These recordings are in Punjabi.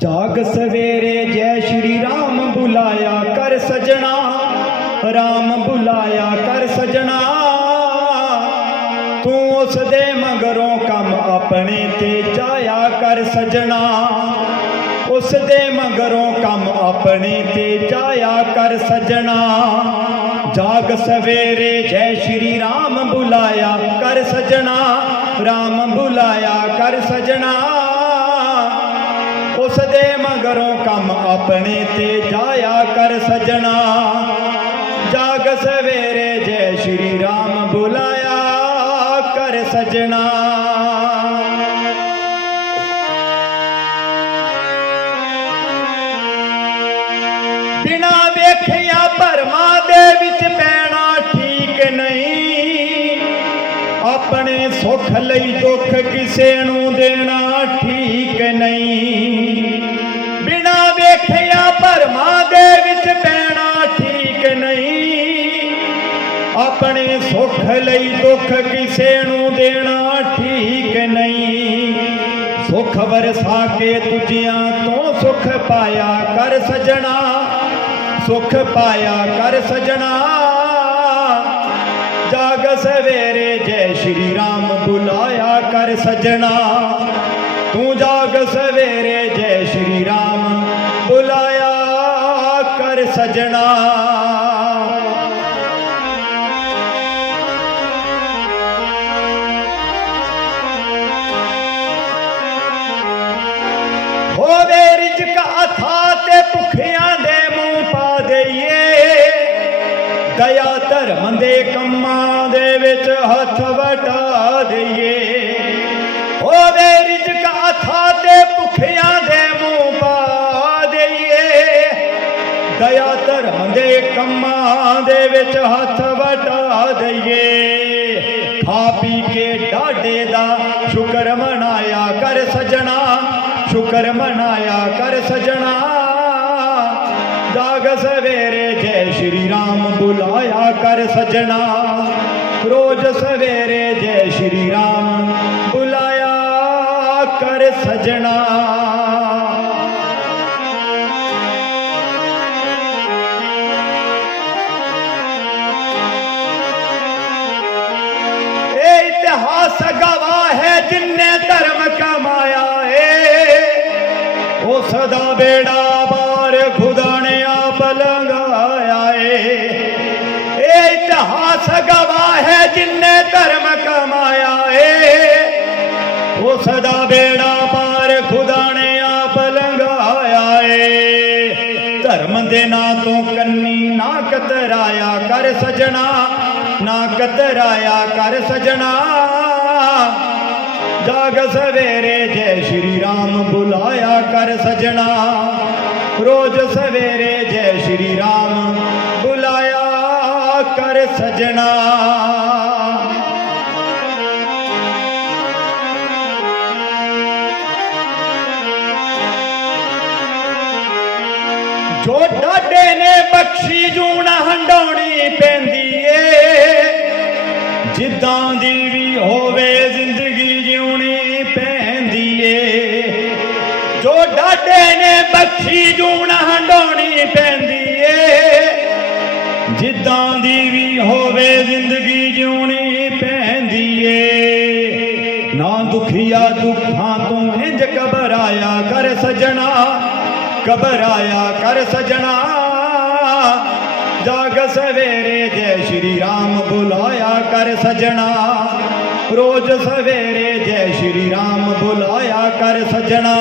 ਜਾਗ ਸਵੇਰੇ ਜੈ ਸ਼੍ਰੀ ਰਾਮ ਬੁਲਾਇਆ ਕਰ ਸਜਣਾ, ਰਾਮ ਬੁਲਾਇਆ ਕਰ ਸਜਣਾ। ਤੂੰ ਉਸ ਦੇ ਮਗਰੋਂ ਕੰਮ ਆਪਣੇ ਤੇ ਜਾਇਆ ਕਰ ਸਜਣਾ। ਉਸ ਦੇ ਮਗਰੋਂ ਕੰਮ ਆਪਣੇ ਤੇ ਜਾਇਆ ਕਰ ਸਜਣਾ। ਜਾਗ ਸਵੇਰੇ ਜੈ ਸ਼੍ਰੀ ਰਾਮ ਬੁਲਾਇਆ ਕਰ ਸਜਣਾ, ਰਾਮ ਬੁਲਾਇਆ ਕਰ ਸਜਣਾ। ਉਸ ਦੇ ਮਗਰੋਂ ਕੰਮ ਆਪਣੇ ਤੇ ਜਾਇਆ ਕਰ ਸਜਣਾ। ਜਾਗ ਸਵੇਰੇ ਜੈ ਸ਼੍ਰੀ ਰਾਮ ਬੁਲਾਇਆ ਕਰ ਸਜਣਾ। ਬਿਨਾ ਵੇਖਿਆ ਭਰਮਾਂ ਦੇ ਵਿੱਚ ਪੈਣਾ ਠੀਕ ਨਹੀਂ। ਆਪਣੇ ਸੁੱਖ ਲਈ ਦੁੱਖ ਕਿਸੇ ਨੂੰ ਦੇਣਾ ਠੀਕ ਨਹੀਂ। ਆਪਣੇ ਸੁੱਖ ਲਈ ਦੁੱਖ ਕਿਸੇ ਨੂੰ ਦੇਣਾ ਠੀਕ ਨਹੀਂ। ਸੁਖ ਵਰਸਾ ਕੇ ਦੂਜਿਆਂ ਤੋਂ ਸੁਖ ਪਾਇਆ ਕਰ ਸਜਣਾ। ਸੁਖ ਪਾਇਆ ਕਰ ਸਜਣਾ। ਜਾਗ ਸਵੇਰੇ ਜੈ ਸ਼੍ਰੀ ਰਾਮ ਬੁਲਾਇਆ ਕਰ ਸਜਣਾ। ਤੂੰ ਜਾਗ ਸਵੇਰੇ ਜੈ ਸ਼੍ਰੀ ਰਾਮ ਬੁਲਾਇਆ ਕਰ ਸਜਣਾ। ਹੱਥ ਵਟਾ ਦਈਏ। ਹੋਵੇ ਰਿਜਕ ਅਥਾ ਤੇ ਭੁੱਖਿਆਂ ਦੇ ਮੂੰਹ ਪਾ ਦਈਏ। ਦਇਆ ਧਰਮ ਦੇ ਕੰਮਾਂ ਦੇ ਵਿੱਚ ਹੱਥ ਵਟਾ ਦਈਏ। ਖਾ ਪੀ ਕੇ ਡਾਡੇ ਦਾ ਸ਼ੁਕਰ ਮਨਾਇਆ ਕਰ ਸਜਣਾ। ਸ਼ੁਕਰ ਮਨਾਇਆ ਕਰ ਸਜਣਾ। ਜਾਗ ਸਵੇਰੇ ਜੈ ਸ਼੍ਰੀ ਰਾਮ ਬੁਲਾਇਆ ਕਰ ਸਜਣਾ। ਰੋਜ਼ ਸਵੇਰੇ ਜੈ ਸ਼੍ਰੀ ਰਾਮ, ਬੁਲਾਇਆ ਕਰ ਸਜਣਾ। ਇਹ ਇਤਿਹਾਸ ਗਵਾਹ ਹੈ ਜਿਨਨੇ ਧਰਮ ਕਮਾਇਆ ਏ। ਉਸ ਦਾ ਬੇੜਾ ਬਾਰ ਖੁਦਾ ਨੇ ਆਪ ਲੰਘਾਇਆ ਇਤਿਹਾਸ ਗਵਾਹ ਹੈ ਜਿਨਨੇ ਧਰਮ ਕਮਾਇਆ ਏ। ਉਸ ਦਾ ਬੇੜਾ ਪਾਰ ਖੁਦਾ ਨੇ ਆਪ ਲੰਘਾਇਆ ਏ। ਧਰਮ ਦੇ ਨਾਂ ਤੋਂ ਕੰਨੀ ਨਾ ਕਤਰਾਇਆ ਕਰ ਸਜਣਾ, ਨਾ ਕਤਰਾਇਆ ਕਰ ਸਜਣਾ। ਜਾਗ ਸਵੇਰੇ ਜੈ ਸ਼੍ਰੀ ਰਾਮ ਬੁਲਾਇਆ ਕਰ ਸਜਣਾ। ਰੋਜ਼ ਸਵੇਰੇ ਜੈ ਸ਼੍ਰੀ ਰਾਮ ਕਰ ਸਜਣਾ। ਜੋ ਡਾਡੇ ਨੇ ਬਖਸ਼ੀ ਜੂਣ ਹੰਡਾਉਣੀ ਪੈਂਦੀ ਏ, ਜਿੱਦਾਂ ਦੀ ਵੀ ਹੋਵੇ ਜ਼ਿੰਦਗੀ ਜਿਉਣੀ ਪੈਂਦੀ ਏ। ਜੋ ਡਾਡੇ ਨੇ ਬਖਸ਼ੀ ਜੂਣ ਹੰਡਾਉਣੀ ਪੈਂਦੀ ਜਿੱਦਾਂ ਦੀ ਵੀ ਹੋਵੇ ਜ਼ਿੰਦਗੀ ਜਿਉਣੀ ਪੈਂਦੀ ਏ। ਨਾ ਦੁਖੀਆ ਦੁੱਖਾਂ ਤੋਂ ਇੰਜ ਘਬਰਾਇਆ ਕਰ ਸਜਣਾ, ਘਬਰਾਇਆ ਕਰ ਸਜਣਾ। ਜਾਗ ਸਵੇਰੇ ਜੈ ਸ਼੍ਰੀ ਰਾਮ ਬੁਲਾਇਆ ਕਰ ਸਜਣਾ, ਰੋਜ਼ ਸਵੇਰੇ ਜੈ ਸ਼੍ਰੀ ਰਾਮ ਬੁਲਾਇਆ ਕਰ ਸਜਣਾ।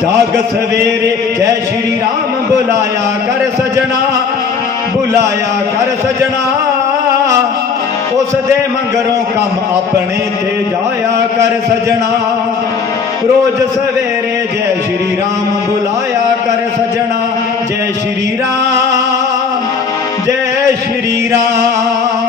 ਜਾਗ ਸਵੇਰੇ ਜੈ ਸ਼੍ਰੀ ਰਾਮ ਬੁਲਾਇਆ ਕਰ ਸਜਣਾ, ਬੁਲਾਇਆ ਕਰ ਸਜਣਾ। ਉਸ ਦੇ ਮੰਗਰੋਂ ਕੰਮ ਆਪਣੇ ਤੇ ਜਾਇਆ ਕਰ ਸਜਣਾ। ਰੋਜ਼ ਸਵੇਰੇ ਜੈ ਸ਼੍ਰੀ ਰਾਮ ਬੁਲਾਇਆ ਕਰ ਸਜਣਾ। ਜੈ ਸ਼੍ਰੀ ਰਾਮ, ਜੈ ਸ਼੍ਰੀ ਰਾਮ।